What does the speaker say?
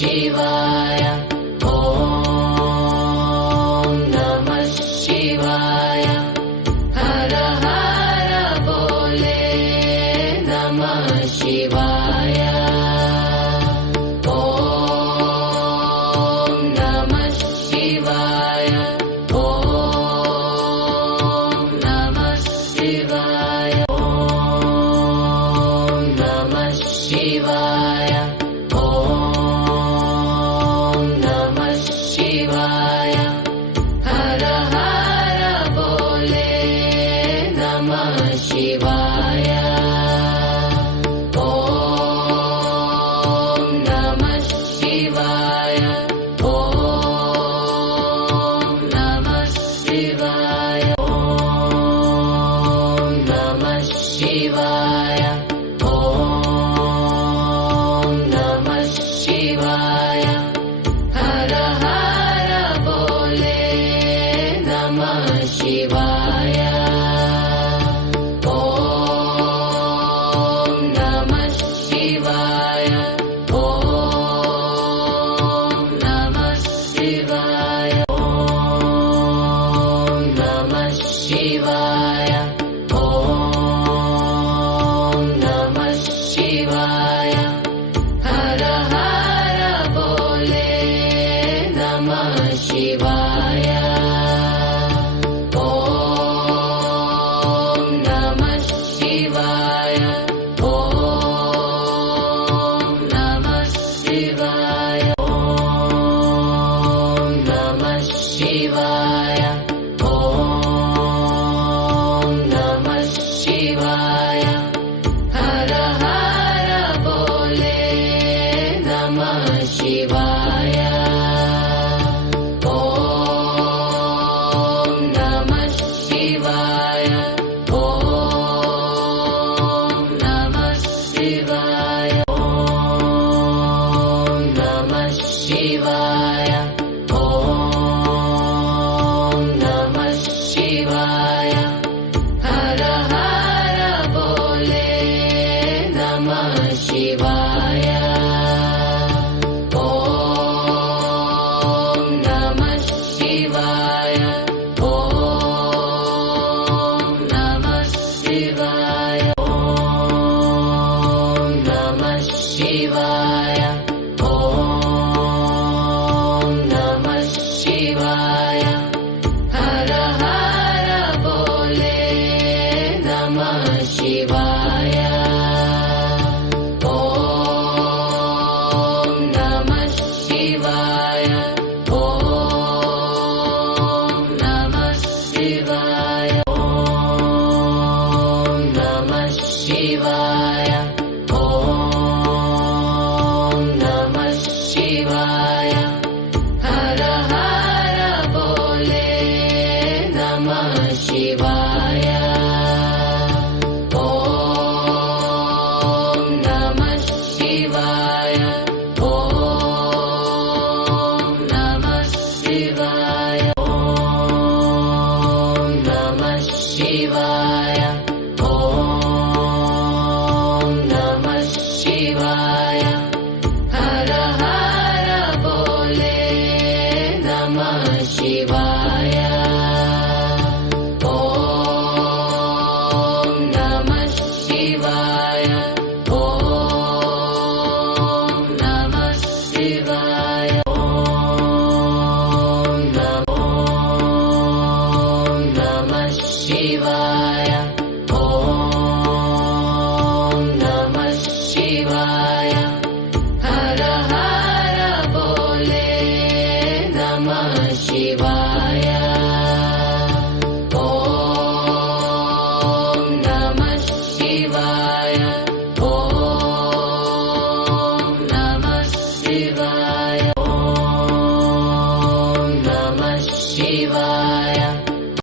ಶಿವಾಯ. ಓಂ ನಮಃ ಶಿವಾಯ. ಹರ ಹರ ಬೋಲೆ ನಮಃ ಶಿವಾಯ. ಓಂ ನಮಃ ಶಿವಾಯ. ಓಂ ನಮಃ ಶಿವಾಯ. ಓಂ ನಮಃ ಶಿವಾಯ. ಓಂ ನಮಃ ಶಿವಾಯ. ಹರ ಹರ ಬೋಲೆ ನಮಃ ಶಿವಾಯ. ಓಂ ನಮಃ ಶಿವಾಯ. ಓಂ ನಮಃ ಶಿವಾಯ. ಓಂ ನಮಃ ಶಿವಾಯ. ಓಂ ನಮಃ ಶಿವಾಯ. ಹರ ಹರ ಬೋಲೆ ನಮಃ ಶಿವಾಯ. ಓಂ ನಮಃ ಶಿವಾಯ. ಓಂ ನಮಃ ಶಿವಾಯ. ಓಂ ನಮಃ ಶಿವಾಯ. ಓಂ ನಮಃ ಶಿವಾಯ. ಹರ ಹರ ಬೋಲೆ ನಮಃ ಶಿವಾಯ. ಓಂ ನಮಃ ಶಿವಾಯ. ಓಂ ನಮಃ ಶಿವಾಯ. ಓಂ ನಮಃ ಶಿವಾಯ. ಓಂ ನಮಃ ಶಿವಾಯ. ಹರ ಹರ ಬೋಲೆ ನಮಃ ಶಿವಾಯ. ಓಂ ನಮಃ ಶಿವಾಯ. ಓಂ ನಮಃ ಶಿವಾಯ. ಓಂ ನಮಃ ಶಿವಾಯ. ಓಂ ನಮಃ ಶಿವಾಯ. ಹರ ಹರ ಬೋಲೆ ನಮಃ ಶಿವಾಯ. ಓಂ ನಮಃ ಶಿವಾಯ. ಓಂ ನಮಃ ಶಿವಾಯ. ಓಂ ನಮಃ ಶಿವಾಯ. ಓಂ ನಮಃ ಶಿವಾಯ. ಹರ ಹರ ಬೋಲೆ ನಮಃ ಶಿವಾಯ. ಓಂ ನಮಃ ಶಿವಾಯ. ಓಂ ನಮಃ ಶಿವಾಯ. ಓಂ ನಮಃ ಶಿವಾಯ. ಓಂ ನಮಃ ಶಿವಾಯ. ಹರ ಹರ ಬೋಲೆ ನಮಃ ಶಿವಾಯ. ಓಂ ನಮಃ ಶಿವಾಯ. ಓಂ ನಮಃ ಶಿವಾಯ. ಓಂ ನಮಃ ಶಿವಾಯ. ಓಂ ನಮಃ ಶಿವಾಯ. ಹರ ಹರ ಬೋಲೆ ನಮಃ ಶಿವಾಯ. ಓಂ ನಮಃ ಶಿವಾಯ. ಓಂ ನಮಃ ಶಿವಾಯ. ಓಂ ನಮಃ ಶಿವಾಯ. ಓಂ ನಮಃ ಶಿವಾಯ. ಹರ ಹರ ಬೋಲೆ ನಮಃ ಶಿವಾಯ. ಓಂ ನಮಃ ಶಿವಾಯ. ಓಂ ನಮಃ ಶಿವಾಯ. ಓಂ ನಮಃ ಶಿವಾಯ.